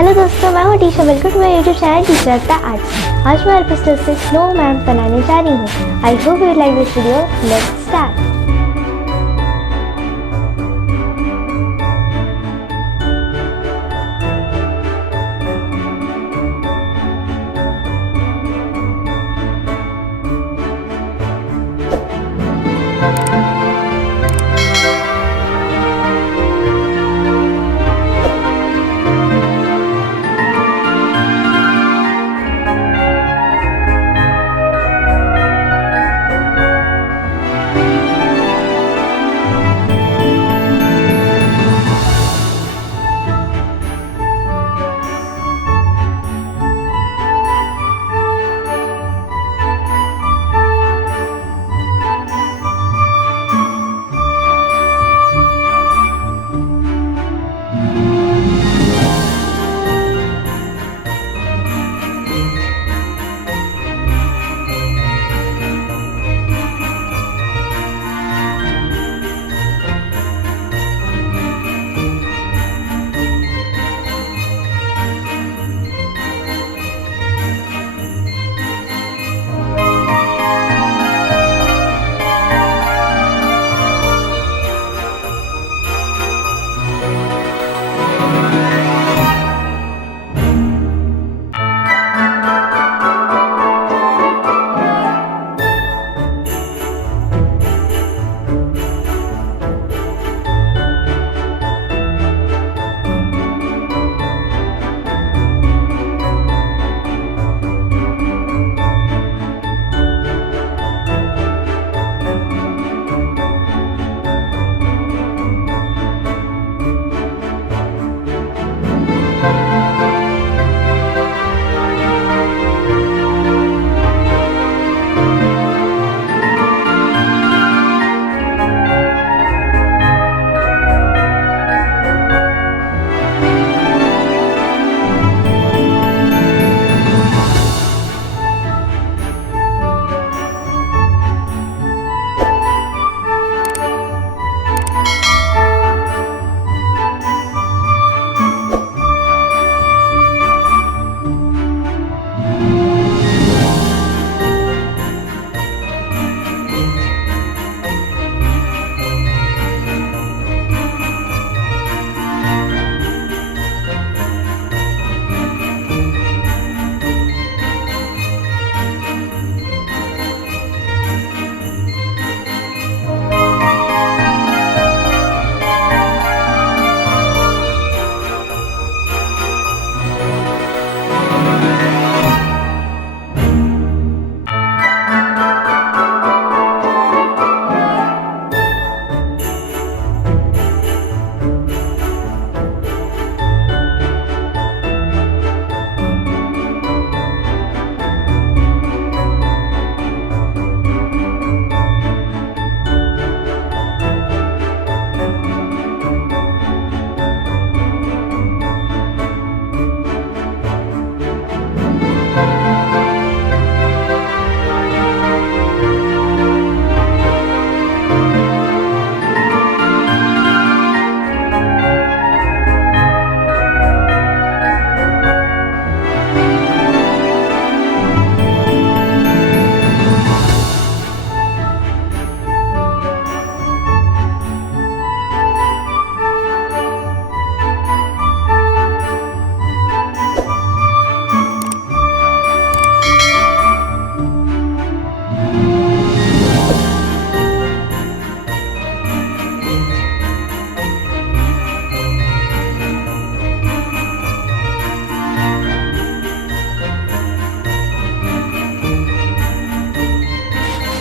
Hello दोस्तों, मैं हूँ Trisha. Welcome to my YouTube channel Trisha the art. आज मैं पेस्टल से स्नोमैन बनाने जा रही हूँ। I hope you like this video. Let's start.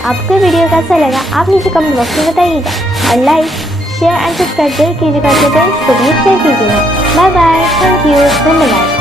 आपको वीडियो कैसा लगा आप नीचे कमेंट बॉक्स में बताइएगा और लाइक शेयर एंड सब्सक्राइब जरूर कीजिएगा। फ्रेंड्स को भी शेयर कीजिएगा। बाय बाय, थैंक यू, धन्यवाद।